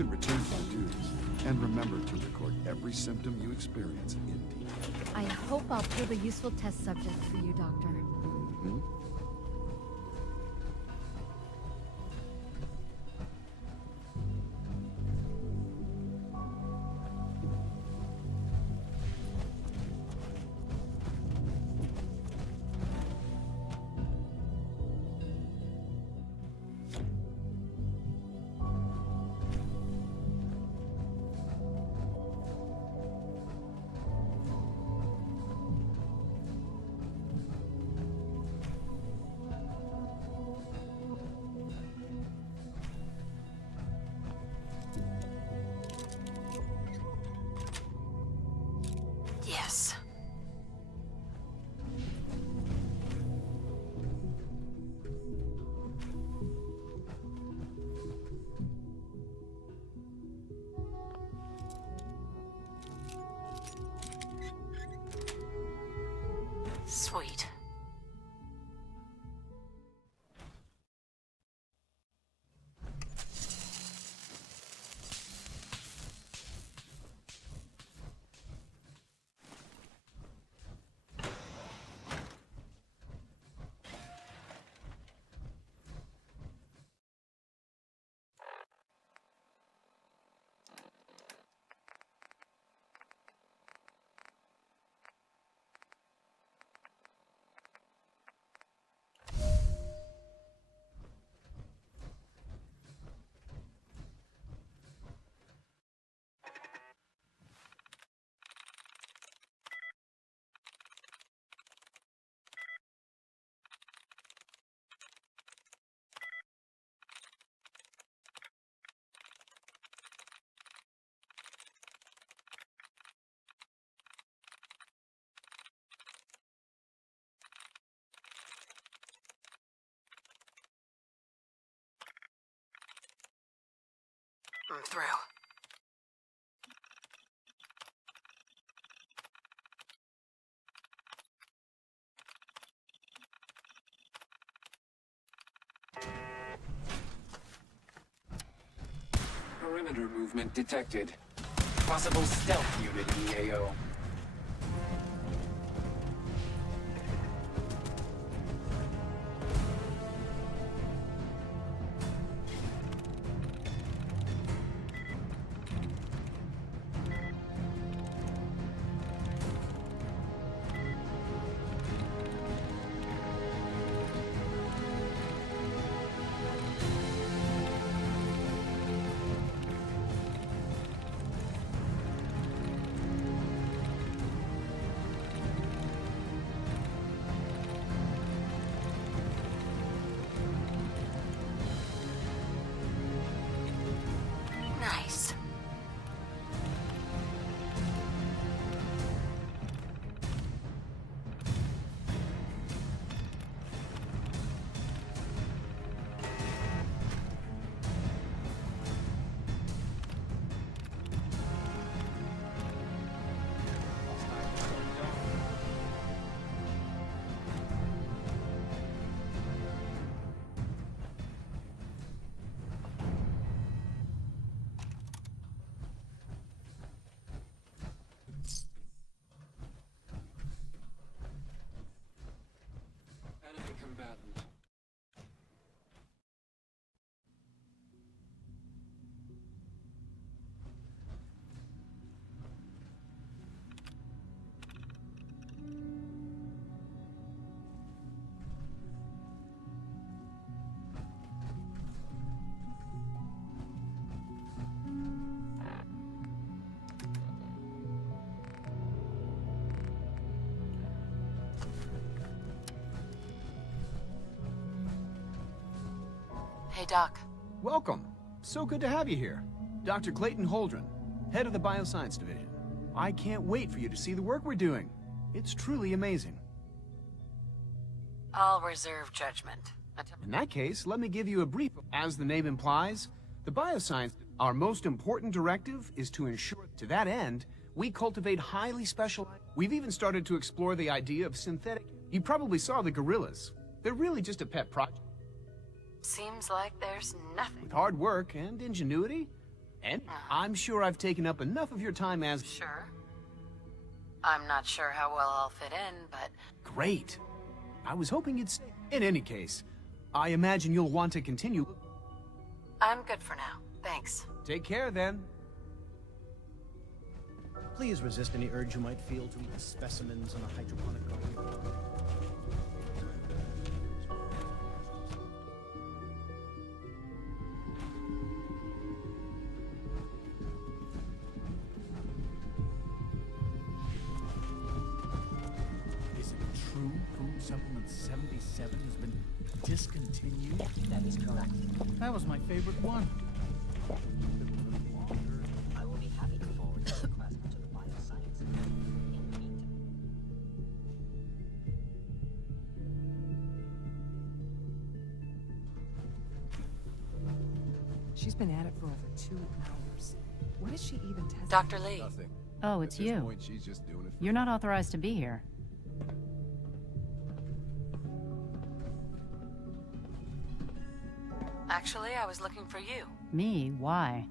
can return to our duties. And remember to record every symptom you experience in detail. I hope I'll prove a useful test subject for you, Doctor. Mm-hmm. Yes. Sweet. I'm through. Perimeter movement detected. Possible stealth unit EAO. Nice. Enemy combatant. Hey, Doc. Welcome. So good to have you here. Dr. Clayton Holdren, head of the Bioscience Division. I can't wait for you to see the work we're doing. It's truly amazing. I'll reserve judgment. In that case, let me give you a brief. As the name implies, the Bioscience, our most important directive is to ensure, to that end, we cultivate highly specialized. We've even started to explore the idea of synthetic. You probably saw the gorillas. They're really just a pet project. Seems like there's nothing. With hard work and ingenuity, And I'm sure I've taken up enough of your time as... Sure. I'm not sure how well I'll fit in, but... Great. I was hoping you'd stay. In any case, I imagine you'll want to continue. I'm good for now. Thanks. Take care, then. Please resist any urge you might feel to eat the specimens in a hydroponic garden. Is it true Food Supplement 77 has been discontinued? That is correct. That was my favorite one. I will be happy to forward this request to the bioscience. In the meantime. She's been at it for over 2 hours. What is she even testing? Dr. Lee. Nothing. Oh, it's At this you. point, she's just doing it. You're not authorized to be here. Actually, I was looking for you. Me? Why?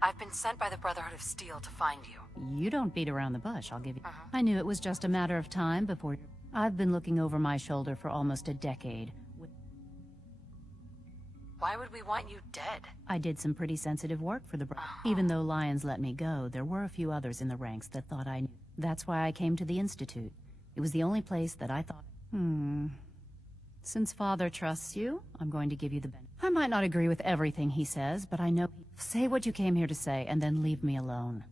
I've been sent by the Brotherhood of Steel to find you. You don't beat around the bush, I'll give you. I knew it was just a matter of time before... I've been looking over my shoulder for almost a decade. Why would we want you dead? I did some pretty sensitive work for the... Even though Lions let me go, there were a few others in the ranks that thought I knew. That's why I came to the Institute. It was the only place that I thought... Since Father trusts you, I'm going to give you the benefit. I might not agree with everything he says, but I know... Say what you came here to say, and then leave me alone.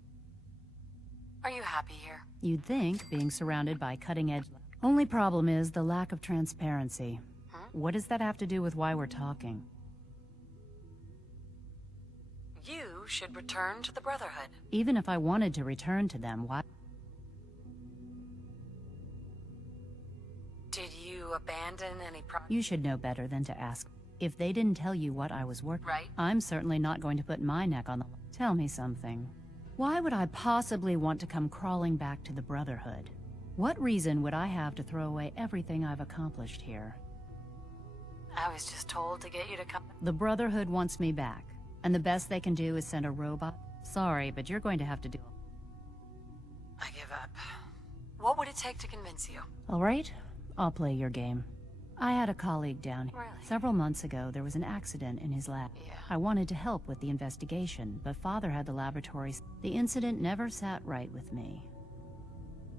Are you happy here? You'd think, being surrounded by cutting-edge... Only problem is the lack of transparency. What does that have to do with why we're talking? You should return to the Brotherhood. Even if I wanted to return to them, why... Did you abandon any You should know better than to ask. If they didn't tell you what I was working... Right. I'm certainly not going to put my neck on the... Tell me something. Why would I possibly want to come crawling back to the Brotherhood? What reason would I have to throw away everything I've accomplished here? I was just told to get you to come. The Brotherhood wants me back, and the best they can do is send a robot. Sorry, but you're going to have to do... I give up. What would it take to convince you? All right, I'll play your game. I had a colleague down here. Really? Several months ago, there was an accident in his lab. Yeah. I wanted to help with the investigation, but Father had the laboratories. The incident never sat right with me.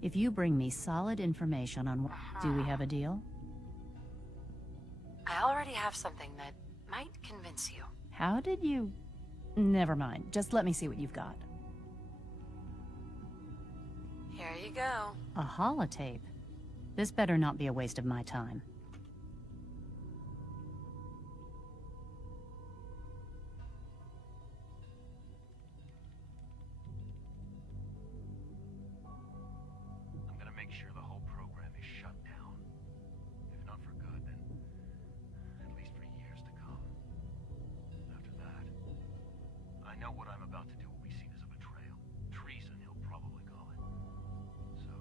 If you bring me solid information on what... Do we have a deal? I already have something that might convince you. How did you... Never mind. Just let me see what you've got. Here you go. A holotape? This better not be a waste of my time. I'm gonna make sure the whole program is shut down. If not for good, then at least for years to come. After that, I know what I'm about to do will be seen as a betrayal. Treason, he'll probably call it. So,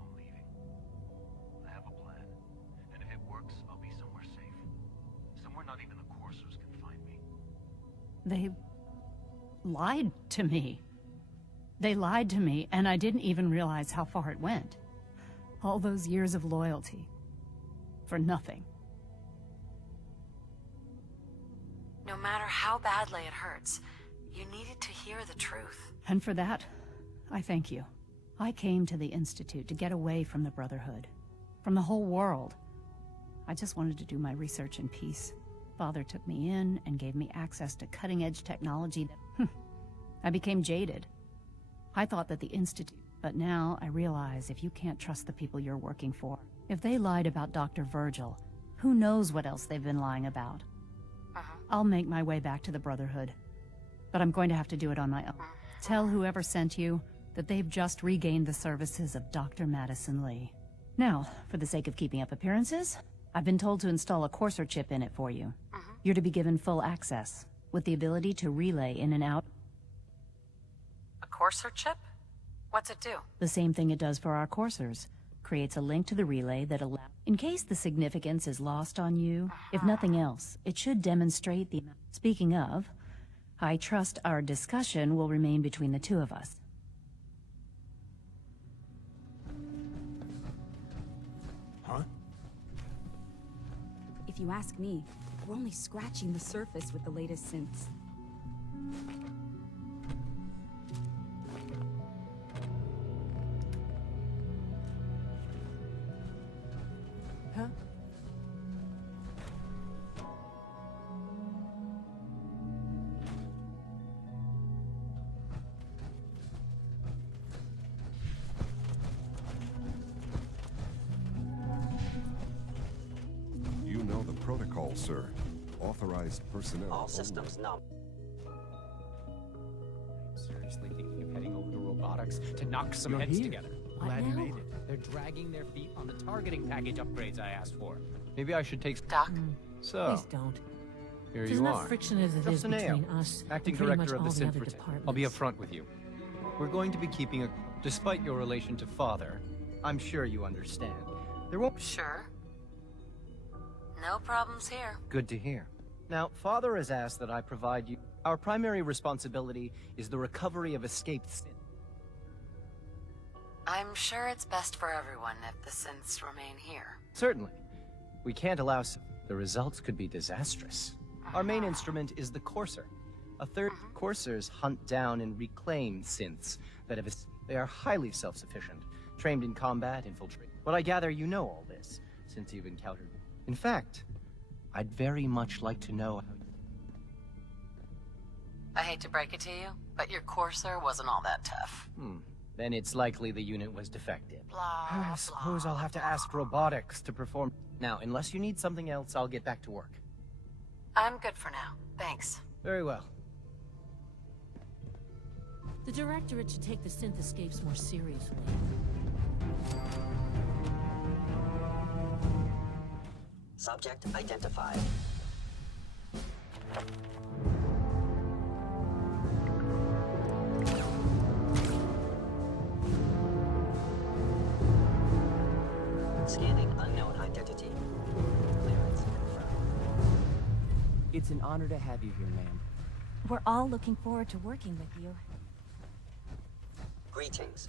I'm leaving. I have a plan. And if it works, I'll be somewhere safe. Somewhere not even the coursers can find me. They lied to me. They lied to me, and I didn't even realize how far it went. All those years of loyalty. For nothing. No matter how badly it hurts, you needed to hear the truth. And for that, I thank you. I came to the Institute to get away from the Brotherhood. From the whole world. I just wanted to do my research in peace. Father took me in and gave me access to cutting-edge technology that... I became jaded. I thought that the Institute... But now I realize if you can't trust the people you're working for, if they lied about Dr. Virgil, who knows what else they've been lying about? I'll make my way back to the Brotherhood. But I'm going to have to do it on my own. Tell whoever sent you that they've just regained the services of Dr. Madison Lee. Now, for the sake of keeping up appearances, I've been told to install a courser chip in it for you. You're to be given full access, with the ability to relay in and out. A courser chip? What's it do? The same thing it does for our coursers. creates a link to the relay that allows... In case the significance is lost on you, if nothing else, it should demonstrate the... Speaking of, I trust our discussion will remain between the two of us. Huh? If you ask me, we're only scratching the surface with the latest synths. Huh? You know the protocol, sir. Authorized personnel. All systems numb. Seriously thinking of heading over to robotics to knock some You're heads here. together. Glad you made it. They're dragging their feet on the targeting package upgrades I asked for. Maybe I should take... Doc? So, Please don't. here There's you enough are. friction as it is Justin between Ayo, us acting and pretty much director of all the the other Synth. departments. I'll be upfront with you. We're going to be keeping a... Despite your relation to Father, I'm sure you understand. There won't... Sure. No problems here. Good to hear. Now, Father has asked that I provide you... Our primary responsibility is the recovery of escaped sin. I'm sure it's best for everyone if the synths remain here. Certainly. We can't allow... The results could be disastrous. Our main instrument is the Courser. A third... Coursers hunt down and reclaim synths that have... They are highly self-sufficient, trained in combat, infiltrate. But I gather you know all this, since you've encountered... In fact, I'd very much like to know how... I hate to break it to you, but your Courser wasn't all that tough. Then it's likely the unit was defective. Blah, I suppose I'll have to ask robotics to perform... Now, unless you need something else, I'll get back to work. I'm good for now. Thanks. Very well. The Directorate should take the synth escapes more seriously. Subject identified. Scanning unknown identity. Clearance confirmed. It's an honor to have you here, ma'am. We're all looking forward to working with you. Greetings.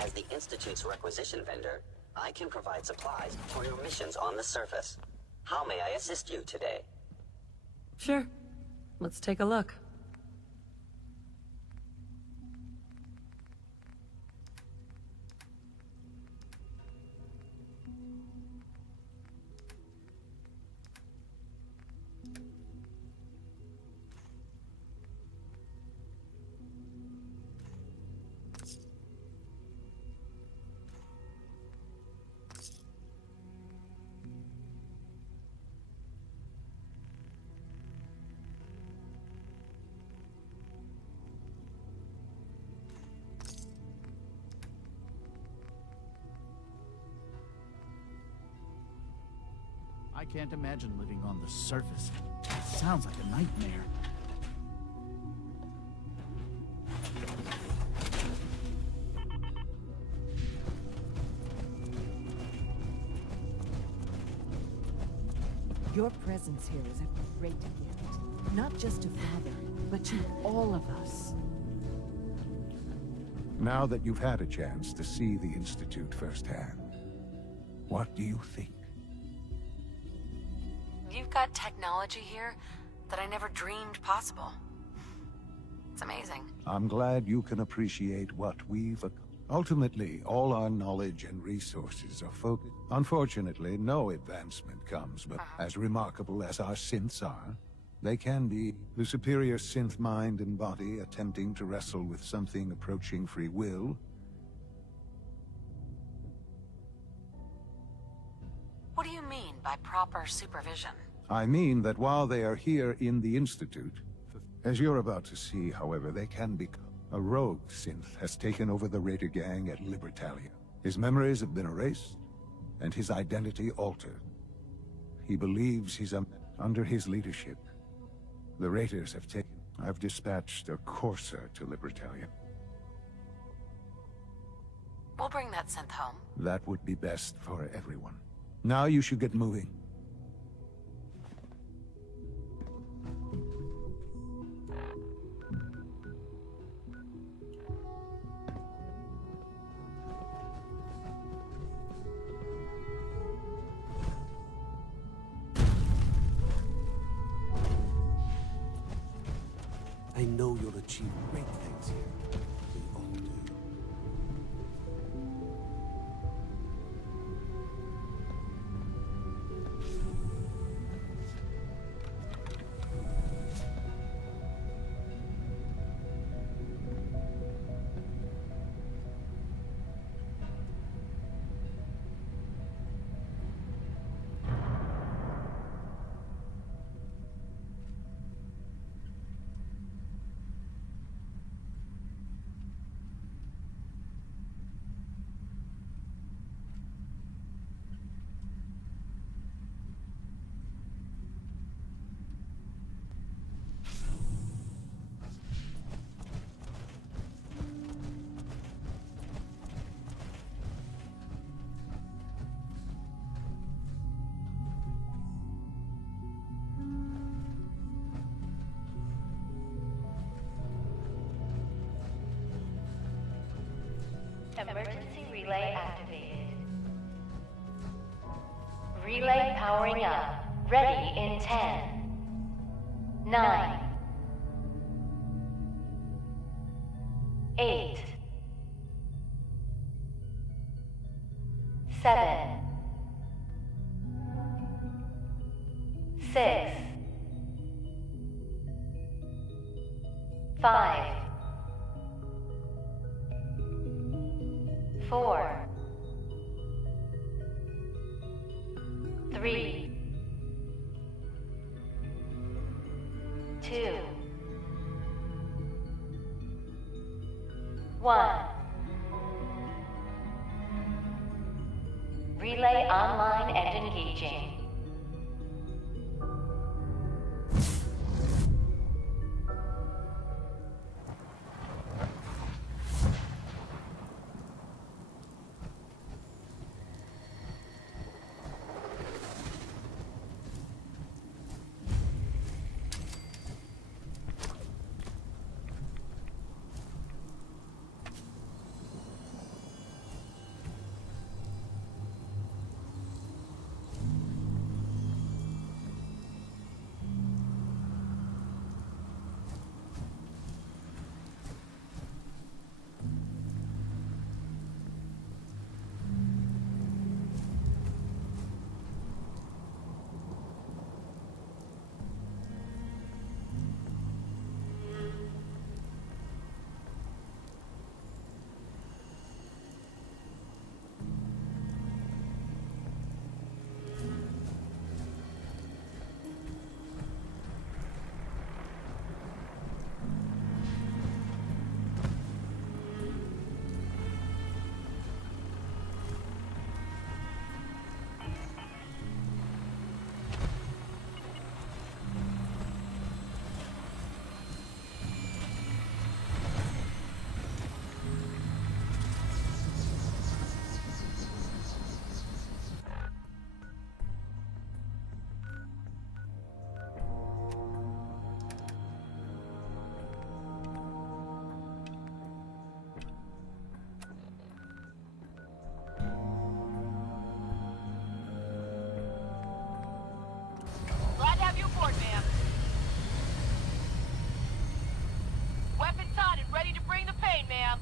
As the Institute's requisition vendor, I can provide supplies for your missions on the surface. How may I assist you today? Sure. Let's take a look. I can't imagine living on the surface. It sounds like a nightmare. Your presence here is a great gift. Not just to Father, but to all of us. Now that you've had a chance to see the Institute firsthand, what do you think? You've got technology here that I never dreamed possible. It's amazing. I'm glad you can appreciate what we've... Ultimately, all our knowledge and resources are focused. Unfortunately, no advancement comes, but as remarkable as our synths are, they can be. The superior synth mind and body attempting to wrestle with something approaching free will. What do you mean by proper supervision? I mean that while they are here in the Institute, as you're about to see, however, they can become. A rogue synth has taken over the Raider gang at Libertalia. His memories have been erased, and his identity altered. He believes he's under his leadership. The Raiders have taken... I've dispatched a Courser to Libertalia. We'll bring that synth home. That would be best for everyone. Now you should get moving. I know you'll achieve great things here. We all do. Emergency relay activated. Relay powering up. Ready in 10, 9, 8, 7, 6, 5, 4, 3, 2, 1. Relay online and engaging. Glad to have you aboard, ma'am. Weapons on and ready to bring the pain, ma'am.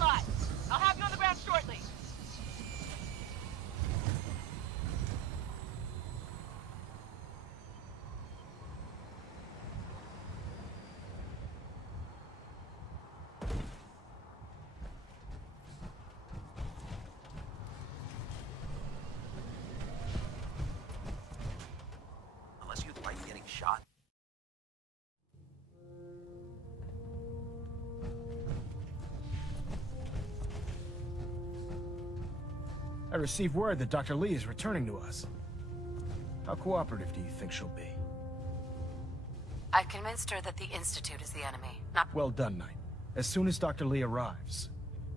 outside. I'll have you on the ground shortly. Unless you'd like getting shot. I received word that Dr. Lee is returning to us. How cooperative do you think she'll be? I've convinced her that the Institute is the enemy, not... Well done, Knight. As soon as Dr. Lee arrives.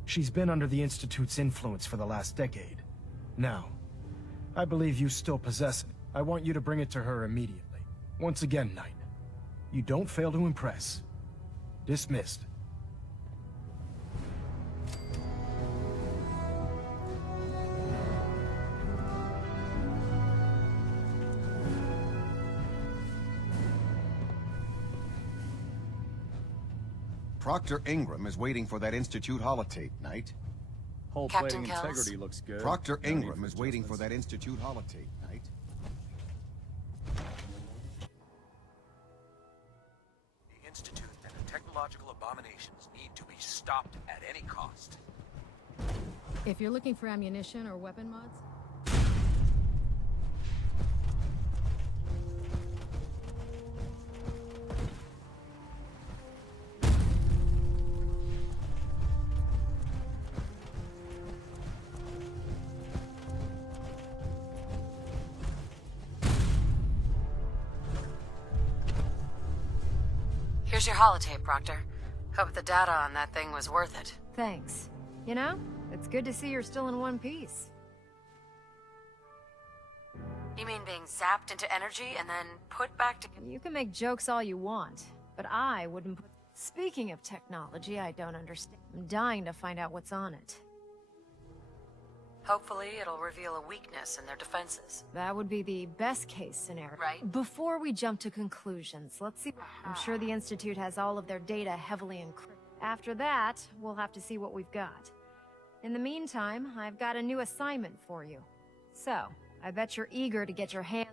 She's been under the Institute's influence for the last decade. Now, I believe you still possess it. I want you to bring it to her immediately. Once again, Knight, you don't fail to impress. Dismissed. Proctor Ingram is waiting for that Institute holotape, Knight. Whole Captain plating Kells? integrity looks good. Proctor No need Ingram for is waiting for adjustments. that Institute holotape, Knight. The Institute and the technological abominations need to be stopped at any cost. If you're looking for ammunition or weapon mods, Here's your holotape, Proctor. Hope the data on that thing was worth it. Thanks. You know, it's good to see you're still in one piece. You mean being zapped into energy and then put back to... You can make jokes all you want, but I wouldn't put... Speaking of technology, I don't understand. I'm dying to find out what's on it. Hopefully it'll reveal a weakness in their defenses. That would be the best case scenario. Right. Before we jump to conclusions, let's see. I'm sure the Institute has all of their data heavily encrypted. After that, we'll have to see what we've got. In the meantime, I've got a new assignment for you. So, I bet you're eager to get your hand...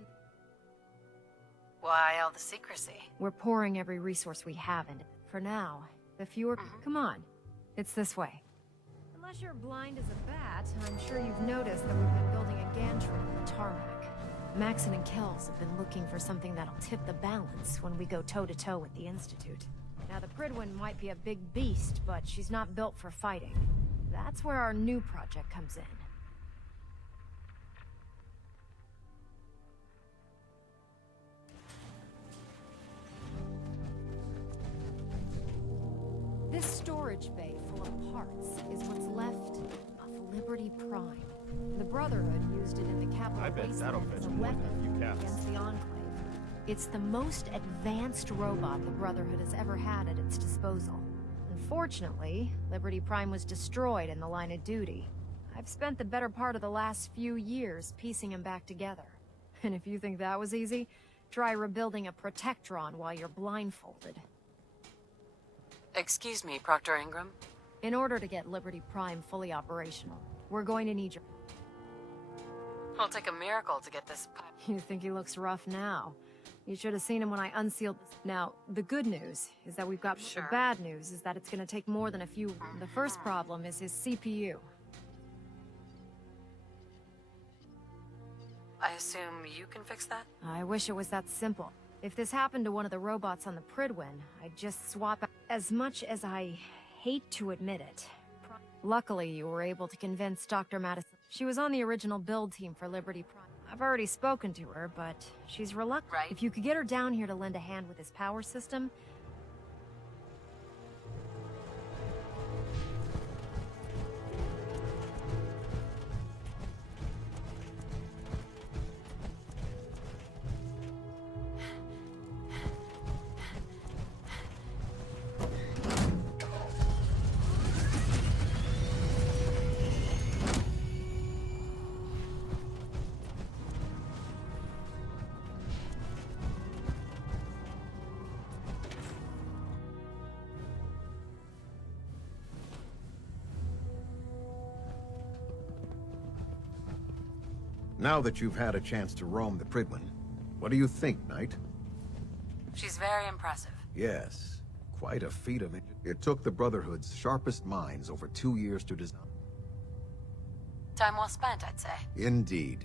Why all the secrecy? We're pouring every resource we have in it. For now, the fewer... Come on. It's this way. Unless you're blind as a bat, I'm sure you've noticed that we've been building a gantry on the tarmac. Maxon and Kells have been looking for something that'll tip the balance when we go toe-to-toe with the Institute. Now, the Pridwin might be a big beast, but she's not built for fighting. That's where our new project comes in. This storage bay full of parts is what's left of Liberty Prime. The Brotherhood used it in the capital I bet that'll wasteland as fetch a more than weapon a few caps. against the Enclave. It's the most advanced robot the Brotherhood has ever had at its disposal. Unfortunately, Liberty Prime was destroyed in the line of duty. I've spent the better part of the last few years piecing him back together. And if you think that was easy, try rebuilding a Protectron while you're blindfolded. Excuse me, Proctor Ingram? In order to get Liberty Prime fully operational, we're going to need your... It'll take a miracle to get this pipe. You think he looks rough now? You should have seen him when I unsealed this. Now, the good news is that we've got... Sure. The bad news is that it's gonna take more than a few... The first problem is his CPU. I assume you can fix that? I wish it was that simple. If this happened to one of the robots on the Pridwin, I'd just swap out. As much as I hate to admit it. Luckily, you were able to convince Dr. Madison. She was on the original build team for Liberty Prime. I've already spoken to her, but she's reluctant. Right. If you could get her down here to lend a hand with his power system... Now that you've had a chance to roam the Pridwen, what do you think, Knight? She's very impressive. Yes, quite a feat of it. It took the Brotherhood's sharpest minds over 2 years to design. Time well spent, I'd say. Indeed.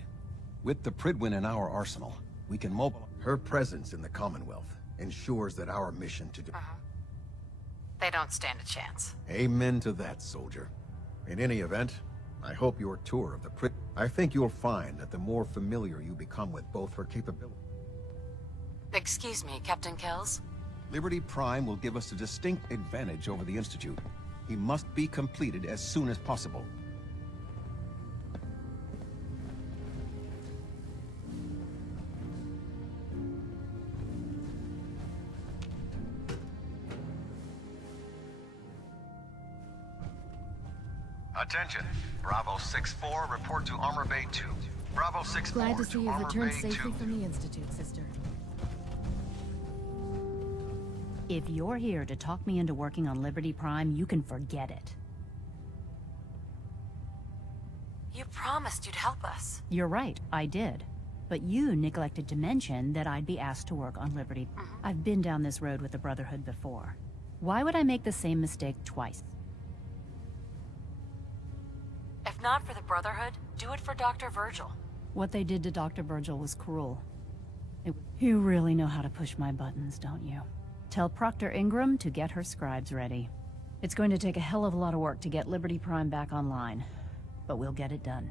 With the Pridwen in our arsenal, we can mobilize. Her presence in the Commonwealth ensures that our mission to... They don't stand a chance. Amen to that, soldier. In any event, I hope your tour of the I think you'll find that the more familiar you become with both her capabilities... Excuse me, Captain Kells? Liberty Prime will give us a distinct advantage over the Institute. He must be completed as soon as possible. Attention. Bravo 6-4, report to Armor Bay 2. Bravo 6-4 Glad to see you've Armor returned Bay safely 2. from the Institute, sister. If you're here to talk me into working on Liberty Prime, you can forget it. You promised you'd help us. You're right, I did. But you neglected to mention that I'd be asked to work on Liberty. I've been down this road with the Brotherhood before. Why would I make the same mistake twice? If not for the Brotherhood, do it for Dr. Virgil. What they did to Dr. Virgil was cruel. You really know how to push my buttons, don't you? Tell Proctor Ingram to get her scribes ready. It's going to take a hell of a lot of work to get Liberty Prime back online, but we'll get it done.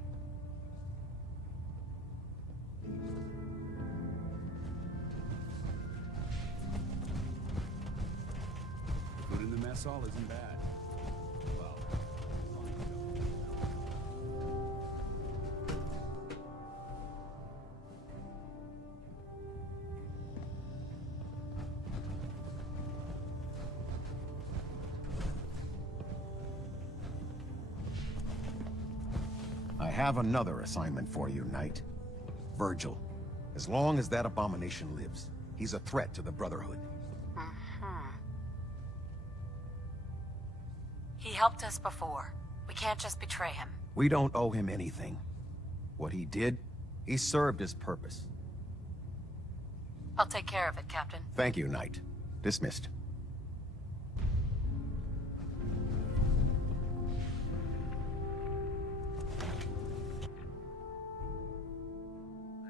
Food in the mess hall isn't bad. Well, I have another assignment for you, Knight. Virgil. As long as that abomination lives, he's a threat to the Brotherhood. He helped us before. We can't just betray him. We don't owe him anything. What he did, he served his purpose. I'll take care of it, Captain. Thank you, Knight. Dismissed.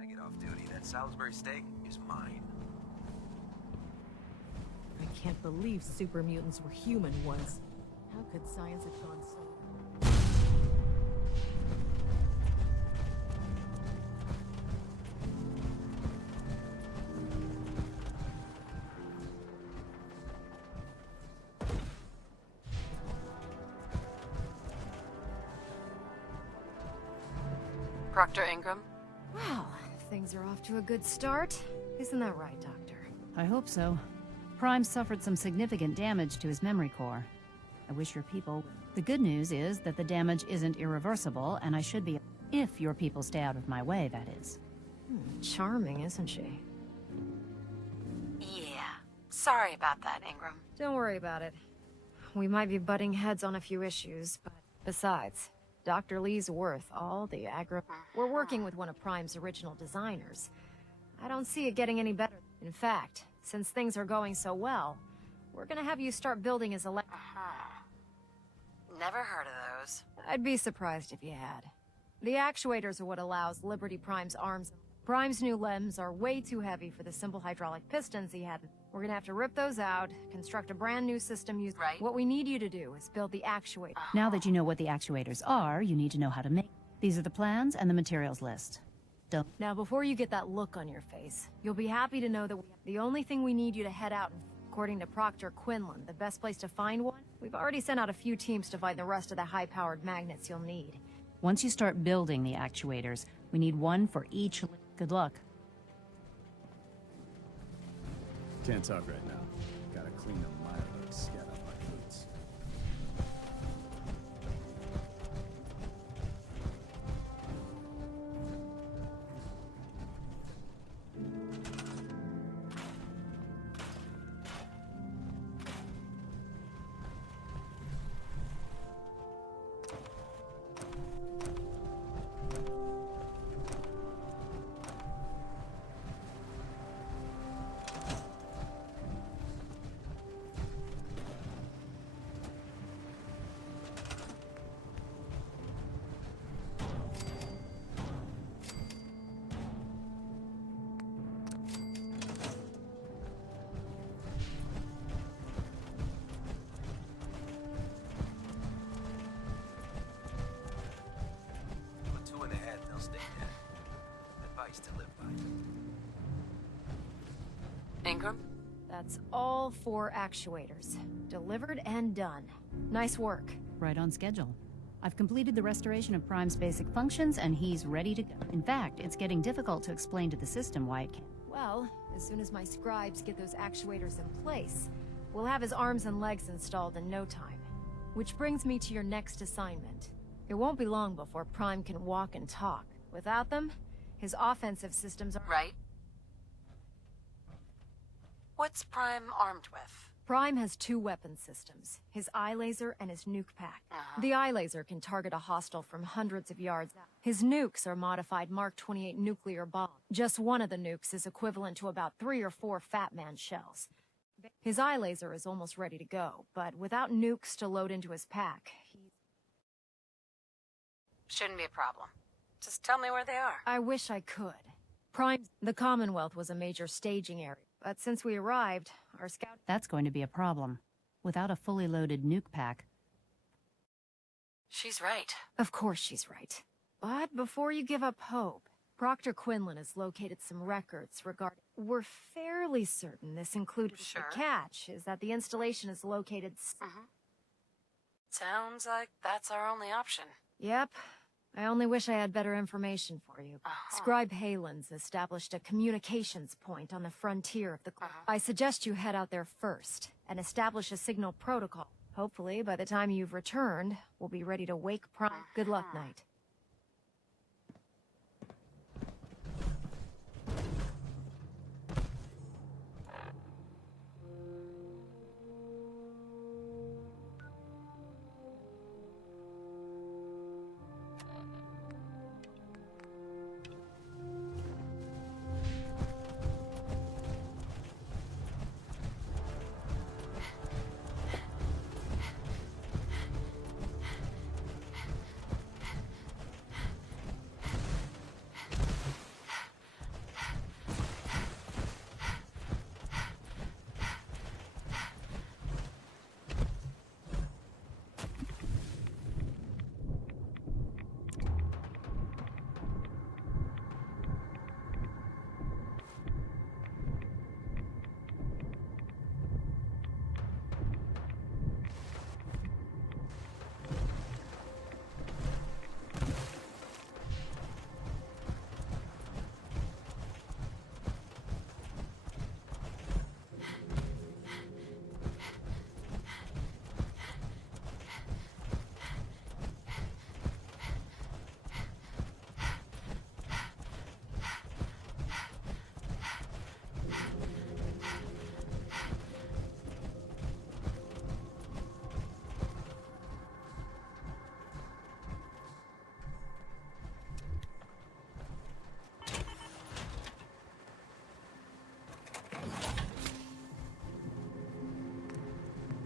I get off duty. That Salisbury steak is mine. I can't believe super mutants were human once. How could science have gone so... Proctor Ingram? Wow, things are off to a good start. Isn't that right, Doctor? I hope so. Prime suffered some significant damage to his memory core. I wish your people... The good news is that the damage isn't irreversible, and I should be... If your people stay out of my way, that is. Charming, isn't she? Yeah. Sorry about that, Ingram. Don't worry about it. We might be butting heads on a few issues, but besides, Dr. Lee's worth all the aggro... We're working with one of Prime's original designers. I don't see it getting any better. In fact, since things are going so well, we're gonna have you start building his Never heard of those. I'd be surprised if you had. The actuators are what allows Liberty Prime's arms. Prime's new limbs are way too heavy for the simple hydraulic pistons he had. We're gonna have to rip those out, construct a brand new system using... Right. What we need you to do is build the actuator. Now that you know what the actuators are, you need to know how to make... These are the plans and the materials list. Don't... Now, before you get that look on your face, you'll be happy to know that the only thing we need you to head out, according to Proctor Quinlan, the best place to find one, we've already sent out a few teams to find the rest of the high-powered magnets you'll need. Once you start building the actuators, we need one for each... Good luck. can't talk right now. Gotta clean the mire that scat off my boots. advice to live by. Ingram? That's all 4 actuators. Delivered and done. Nice work. Right on schedule. I've completed the restoration of Prime's basic functions, and he's ready to go. In fact, it's getting difficult to explain to the system why it can't. Well, as soon as my scribes get those actuators in place, we'll have his arms and legs installed in no time. Which brings me to your next assignment. It won't be long before Prime can walk and talk. Without them, his offensive systems are... Right. What's Prime armed with? Prime has 2 weapon systems, his eye laser and his nuke pack. The eye laser can target a hostile from hundreds of yards. His nukes are modified Mark 28 nuclear bombs. Just one of the nukes is equivalent to about 3 or 4 Fat Man shells. His eye laser is almost ready to go, but without nukes to load into his pack, Shouldn't be a problem. Just tell me where they are. I wish I could. The Commonwealth was a major staging area, but since we arrived, our scout... That's going to be a problem. Without a fully loaded nuke pack. She's right. Of course she's right. But before you give up hope, Proctor Quinlan has located some records regarding... We're fairly certain this included... Sure. The catch is that the installation is located... Sounds like that's our only option. Yep. I only wish I had better information for you. Scribe Halen's established a communications point on the frontier of the... I suggest you head out there first, and establish a signal protocol. Hopefully, by the time you've returned, we'll be ready to wake Prime. Good luck, Knight.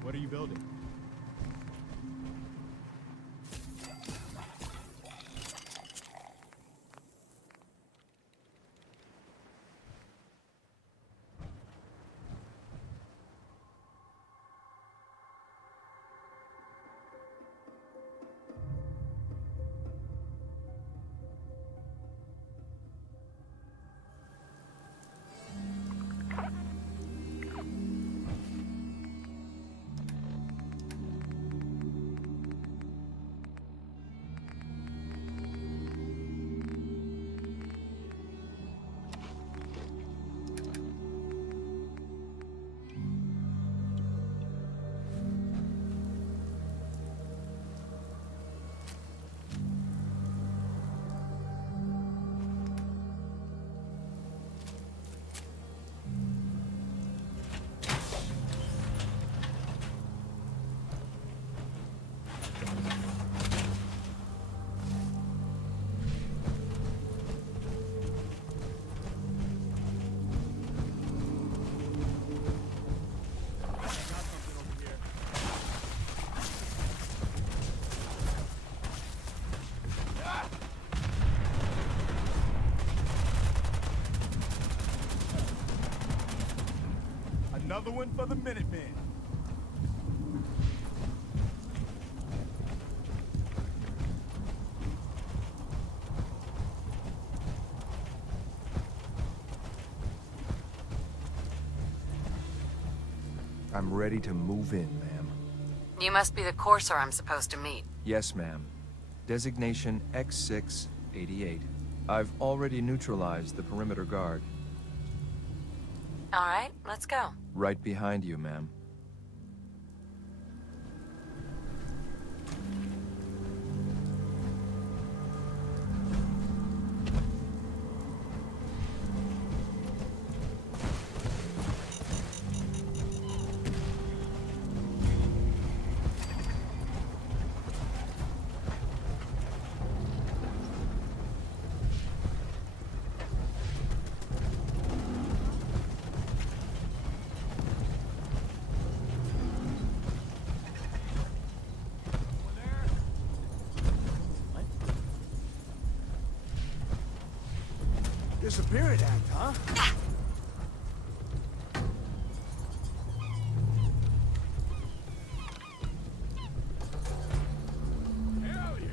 What are you building? Another one for the Minutemen. I'm ready to move in, ma'am. You must be the courser I'm supposed to meet. Yes, ma'am. Designation X688. I've already neutralized the perimeter guard. All right, let's go. Right behind you, ma'am. Disappearance act, huh? Hell yeah.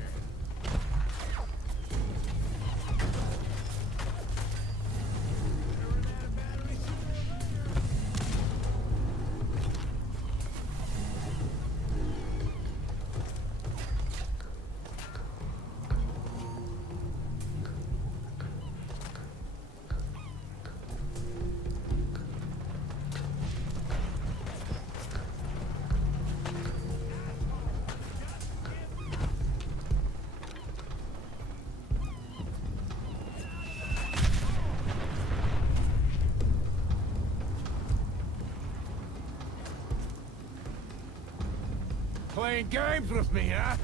Playing games with me, huh?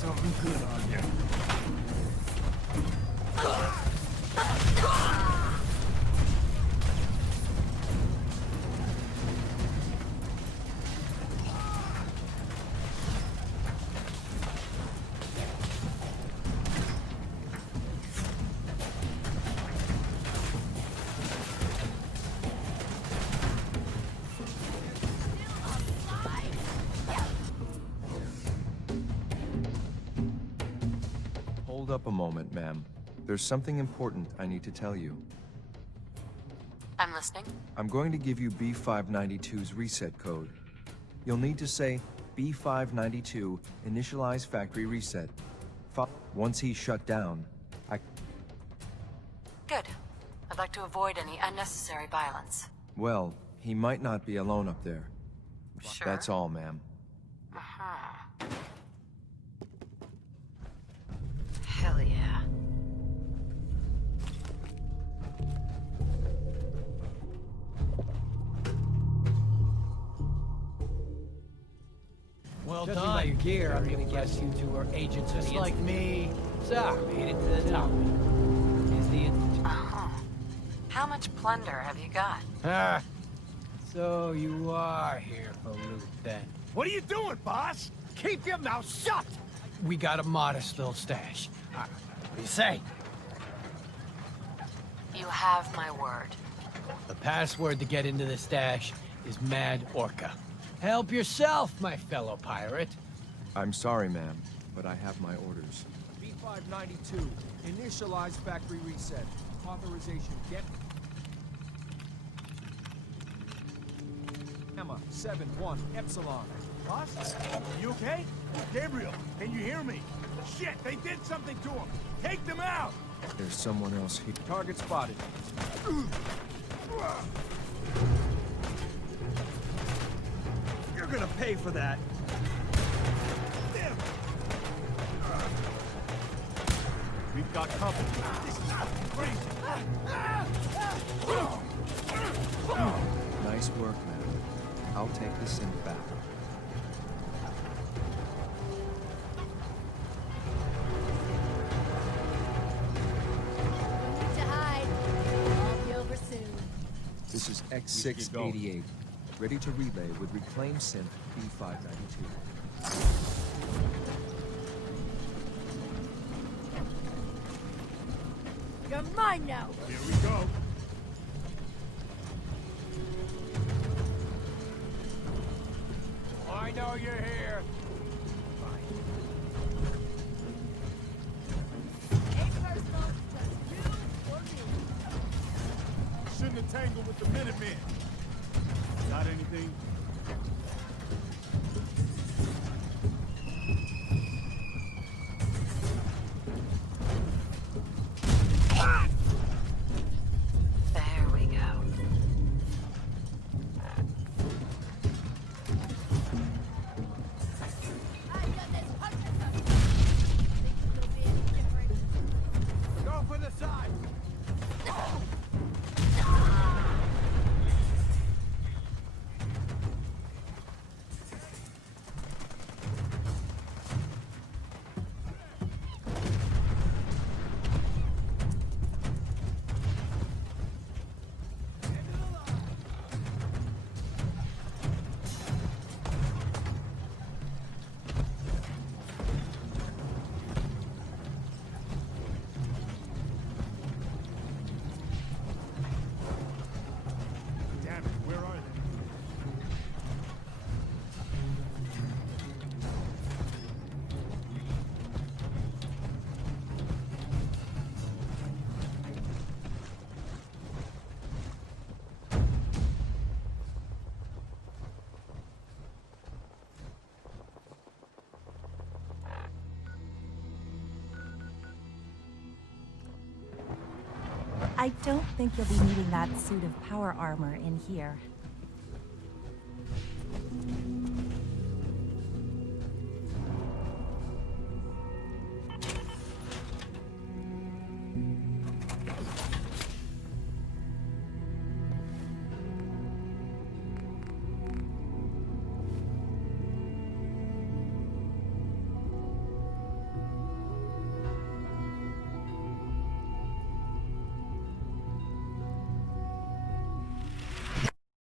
Something good on you. Hold up a moment, ma'am. There's something important I need to tell you. I'm listening. I'm going to give you B592's reset code. You'll need to say B592 initialize factory reset. Once he's shut down, Good. I'd like to avoid any unnecessary violence. Well, he might not be alone up there. Sure. That's all, ma'am. Uh-huh. Hell yeah. Well Judging done. by your gear, I'm gonna guess you two are agents of Just the like Institute. me. So, made it to the top. Is the Institute. Uh-huh. How much plunder have you got? Ah. So you are here for loot then. What are you doing, boss? Keep your mouth shut! We got a modest little stash. What do you say? You have my word. The password to get into the stash is Mad Orca. Help yourself, my fellow pirate. I'm sorry, ma'am, but I have my orders. B592, initialize factory reset. Authorization get... Emma, 7-1, Epsilon. Boss? You okay? Gabriel, can you hear me? Shit, they did something to him! Take them out! There's someone else here. Target spotted. You're gonna pay for that. Damn. We've got company. This is crazy. Nice work, ma'am. I'll take this in back. Need to hide. I'll be over soon. This is X688, ready to relay with reclaimed synth B592. You're mine now! Here we go. I know you're here. Shouldn't have tangled with the Minutemen. Got anything? There we go. Go for the side. Damn it, where are they? I don't think you'll be needing that suit of power armor in here.